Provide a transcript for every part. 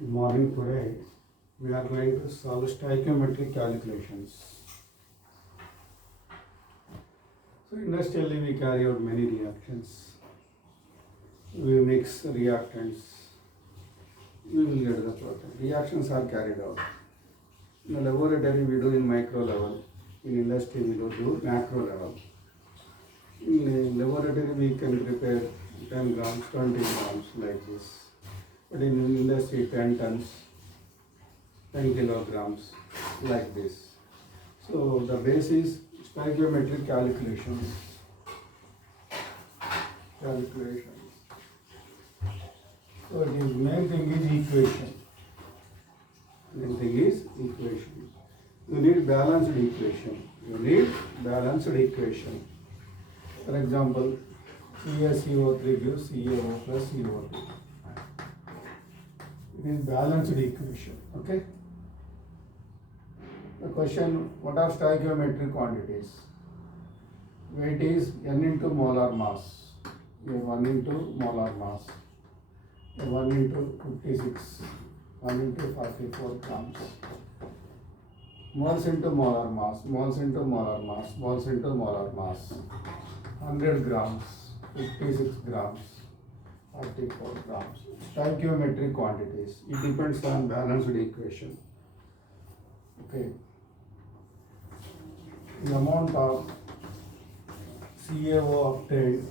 Good morning. Today we are going to solve stoichiometric calculations. So industrially we carry out many reactions. We mix reactants. We will get the product. Reactions are carried out. In the laboratory we do in micro level. In industry we do macro level. In the laboratory we can prepare 10 grams, 20 grams like this. But in industry 10 tons, 10 kilograms like this. So the base is stoichiometric calculations. So the main thing is equation. You need balanced equation. For example, CaCO3 gives CaO plus CO2. It is balanced equation. Okay. The question: what are stoichiometric quantities? Weight is n into molar mass. Here 1 into molar mass. Here 1 into 56. 1 into 44 grams. Moles into molar mass. 100 grams. 56 grams. 44 grams. Stoichiometric quantities. It depends on balanced equation. Okay. The amount of CaO obtained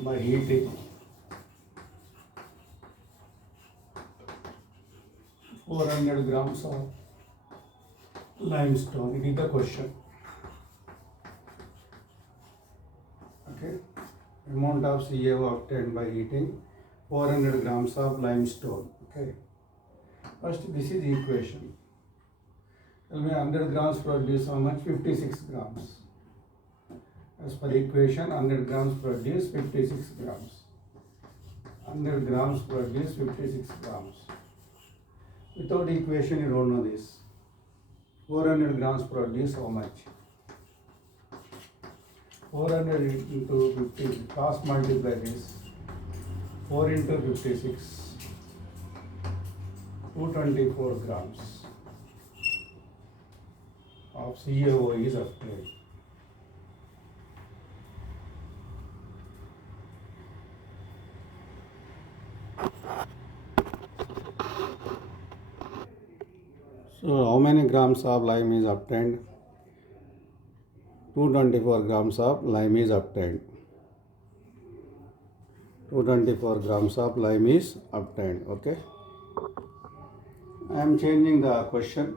by heating 400 grams of limestone. It is the question. Okay. Amount of CaO obtained by heating 400 grams of limestone. Okay. First, this is equation. Tell me 100 grams produce how much? 56 grams. As per equation, 100 grams produce 56 grams. 100 grams produce 56 grams. Without equation, you don't know this. 400 grams produce how much? 400 into 50, cross multiply this. 4 into 56, 224 grams of CaO is obtained. So how many grams of lime is obtained? 224 grams of lime is obtained. 224 grams of lime is obtained. Okay. I am changing the question.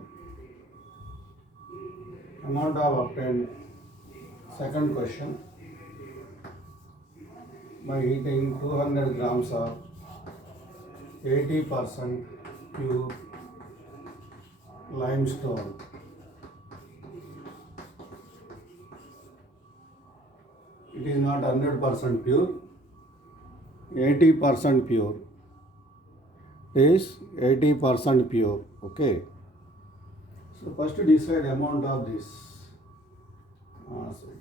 Amount of obtained. Second question. By heating 200 grams of 80% pure limestone. It is not 100% pure. 80% pure. It is 80% pure. Okay. So first decide amount of this.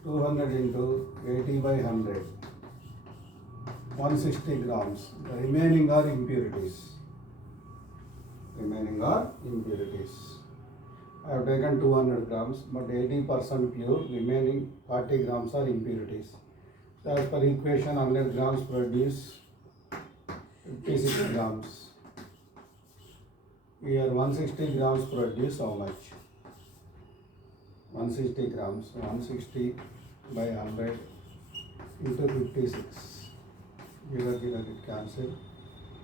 200 into 80 by 100. 160 grams. The remaining are impurities. I have taken 200 grams, but 80% pure, remaining 40 grams are impurities. So as per equation, 100 grams produce 56 grams. Here 160 grams produce how much? 160 grams. 160 by 100 into 56. Here it cancel.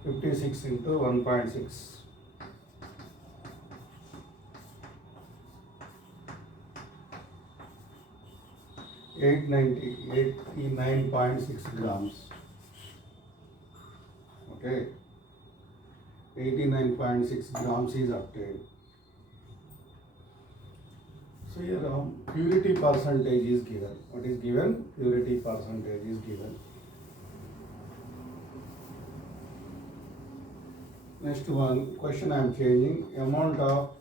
56 into 1.6. 89.6 grams. Okay. 89.6 grams is obtained. So here purity percentage is given. What is given? Purity percentage is given. Next one, question I am changing. Amount of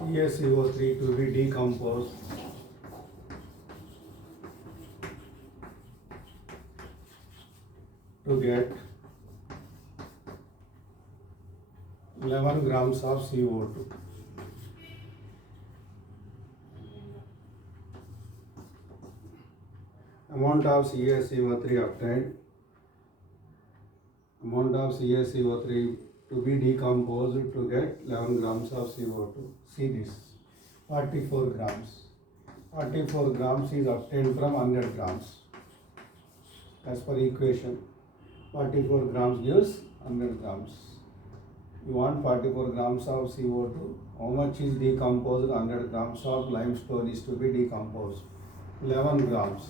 CaCO3 to be decomposed to get 11 grams of CO2. Amount of CaCO3 obtained. Amount of CaCO3 to be decomposed to get 11 grams of CO2. See this, 44 grams. 44 grams is obtained from 100 grams. As per equation, 44 grams gives 100 grams. You want 44 grams of CO2. How much is decomposed? 100 grams of limestone is to be decomposed. 11 grams.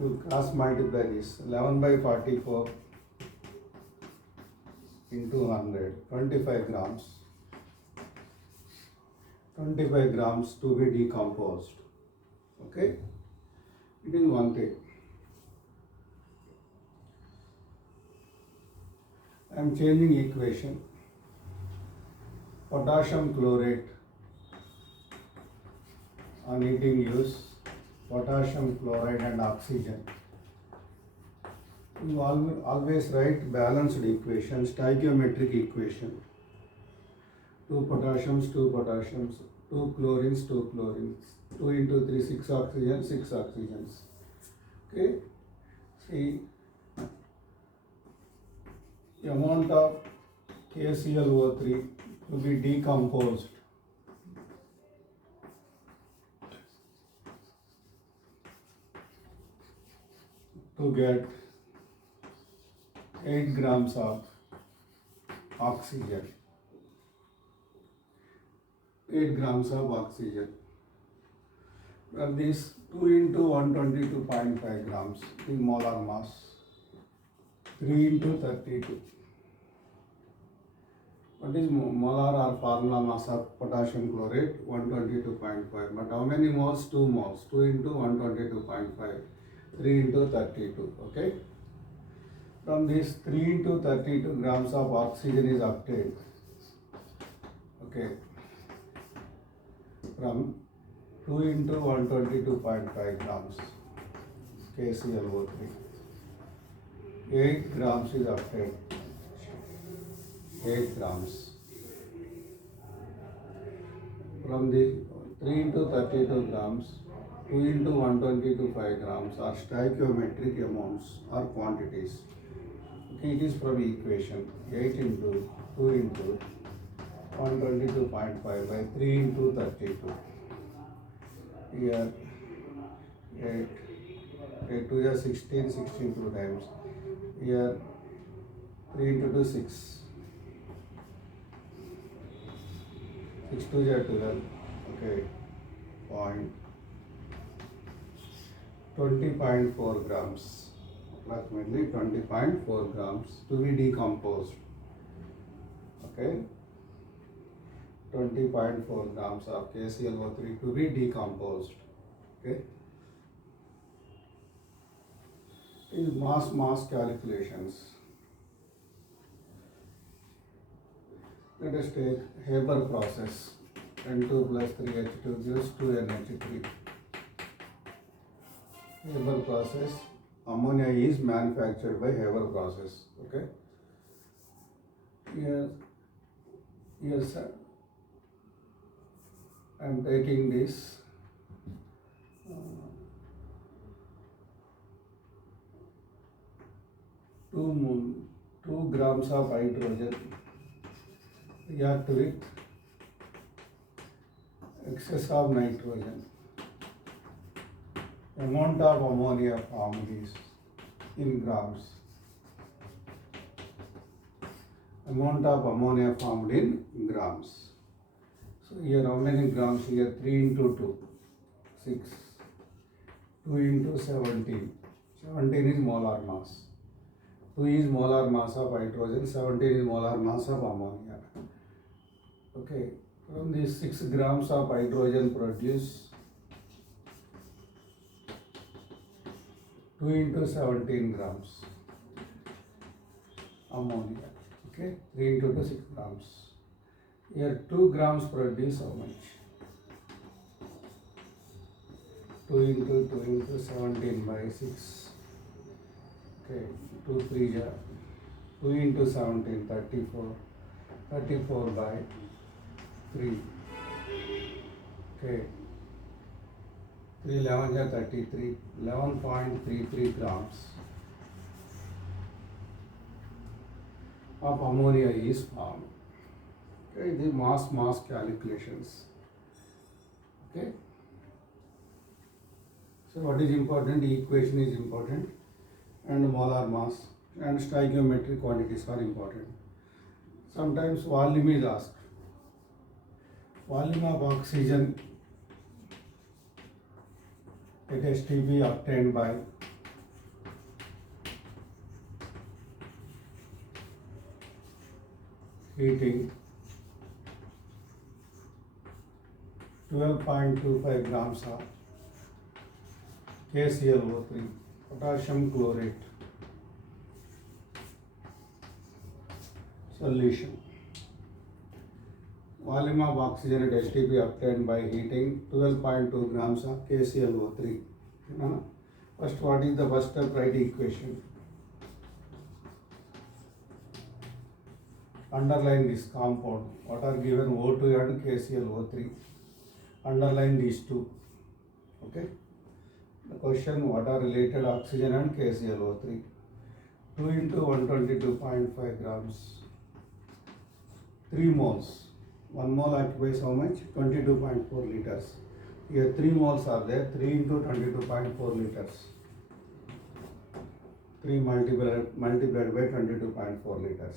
You cross multiply this. 11 by 44 into 100. 25 grams. 25 grams to be decomposed. Okay? It is one thing. I am changing equation. Potassium chlorate on heating use, potassium chloride and oxygen. You always write balanced equation, stoichiometric equation. 2 potassiums, 2 potassiums, 2 chlorines, 2 chlorines. 2 into 3, 6 oxygen, 6 oxygens. Okay? See, the amount of KClO3 to be decomposed to get 8 grams of oxygen. 8 grams of oxygen. Well, this 2 into 122.5 grams is molar mass. 3 into 32. What is molar or formula mass of potassium chlorate? 122.5. But how many moles? 2 moles. 2 into 122.5. 3 into 32. Okay. From this 3 into 32 grams of oxygen is obtained. Okay. From 2 into 122.5 grams KClO3. 8 grams is obtained. 8 grams. From the 3 into 32 grams, 2 into 122.5 grams are stoichiometric amounts or quantities. Okay, it is from equation 8 into 2 into 122.5 by 3 into 32. Here 8, 8 to the 16, 16 2 times. Here 3 into 2, 6. 6 to the 12. Okay. 20.4 grams. Approximately 20.4 grams to be decomposed. Okay. 20.4 grams of KClO3 to be decomposed. Okay. Is mass calculations. Let us take Haber process. N2 plus 3H2 gives 2NH3. Haber process. Ammonia is manufactured by Haber process. Okay. Yes, I am taking this. 2 grams of hydrogen react with excess of nitrogen. Amount of ammonia formed is in grams. Amount of ammonia formed in grams. So here how many grams? Here 3 into 2, 6. 2 into 17. 17 is molar mass. 2 is molar mass of hydrogen, 17 is molar mass of ammonia. Okay, from these 6 grams of hydrogen produce 2 into 17 grams ammonia. Okay, 3 into 2, 6 grams. Here 2 grams produce how much? 2 into 17 by 6. Okay, 2 3 ja, 2 into 17, 34. 34 by 3. Okay, 3 11 ja 33, 11.33 grams of ammonia is formed. Okay, the mass calculations. Okay, so what is important? The equation is important, and molar mass and stoichiometric quantities are important. Sometimes volume is asked. Volume of oxygen at STP obtained by heating 12.25 grams of KClO3, potassium chlorate solution. Volume of oxygen at STP obtained by heating 12.2 grams of KClO3. First, what is the first step? Write the equation. Underline this compound. What are given? O2 and KClO3. Underline these two. Okay. The question: what are related oxygen and KClO3? 2 into 122.5 grams. 3 moles. 1 mole occupies how much? 22.4 liters. Here 3 moles are there. 3 into 22.4 liters. 3 multiplied by 22.4 liters.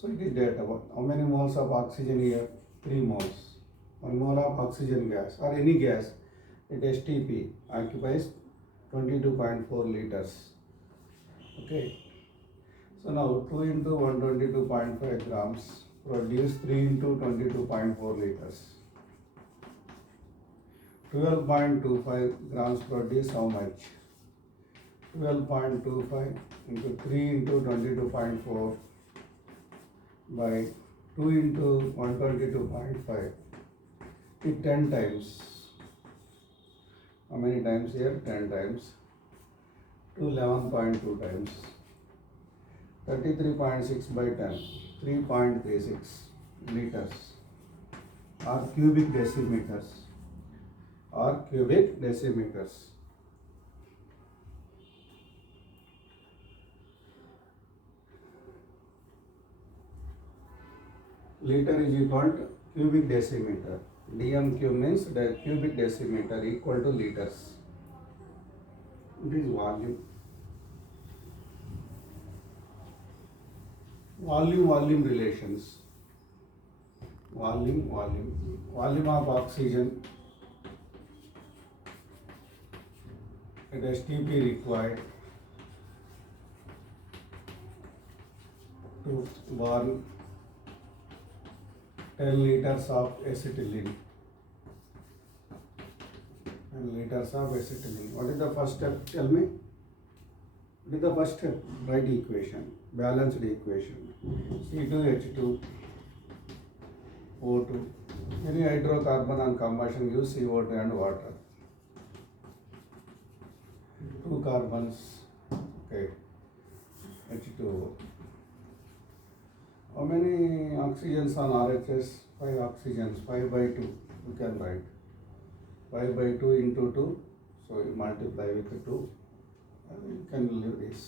So it is data. How many moles of oxygen here? 3 moles. 1 mole of oxygen gas or any gas at STP occupies 22.4 liters. Okay. So now 2 into 122.5 grams produce 3 into 22.4 liters. 12.25 grams produce how much? 12.25 into 3 into 22.4 by 2 into 122.5. It 10 times. How many times here? 10 times. To 11.2 times. 33.6 by 10. 3.36 liters or cubic decimeters. Liter is equal to cubic decimeter. DMQ means the cubic decimeter equal to liters. It is volume. Volume relations. Volume of oxygen at STP required to burn 10 liters of acetylene. 10 liters of acetylene. What is the first step? Tell me. What is the first step? Write the equation. Balanced equation. C2H2 O2. Any hydrocarbon on combustion use CO2 and water. 2 carbons. Okay. H2O. How many oxygens on RHS? 5 oxygens. 5 by 2. You can write. 5 by 2 into 2. So you multiply with 2. And you can leave this.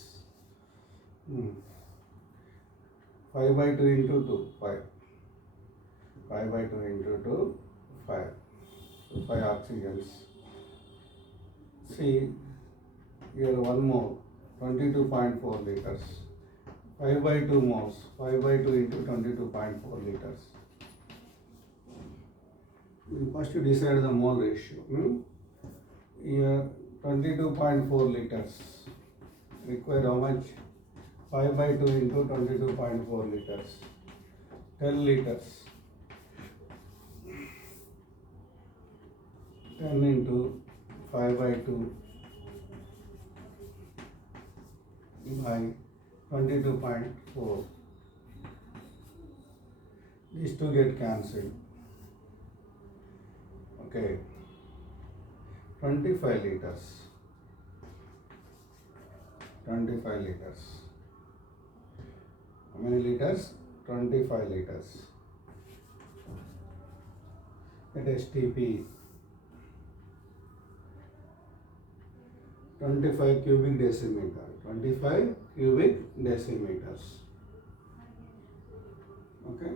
5 by 2 into 2. 5. 5 by 2 into 2. 5. So 5 oxygens. See, here 1 mole. 22.4 liters. 5 by 2 moles. 5 by 2 into 22.4 liters. We first decide the mole ratio. Here 22.4 liters. Require how much? 5 by 2 into 22.4 liters. 10 liters. 10 into 5 by 2 by 22.4. These two get cancelled. Okay. 25 liters. 25 liters. How many liters? 25 liters. That is TP. 25 cubic decimeter. 25 cubic decimeters. Okay.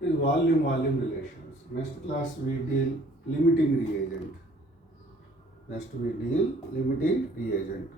This is volume relations. Next class we deal limiting reagent. Next we deal limiting reagent.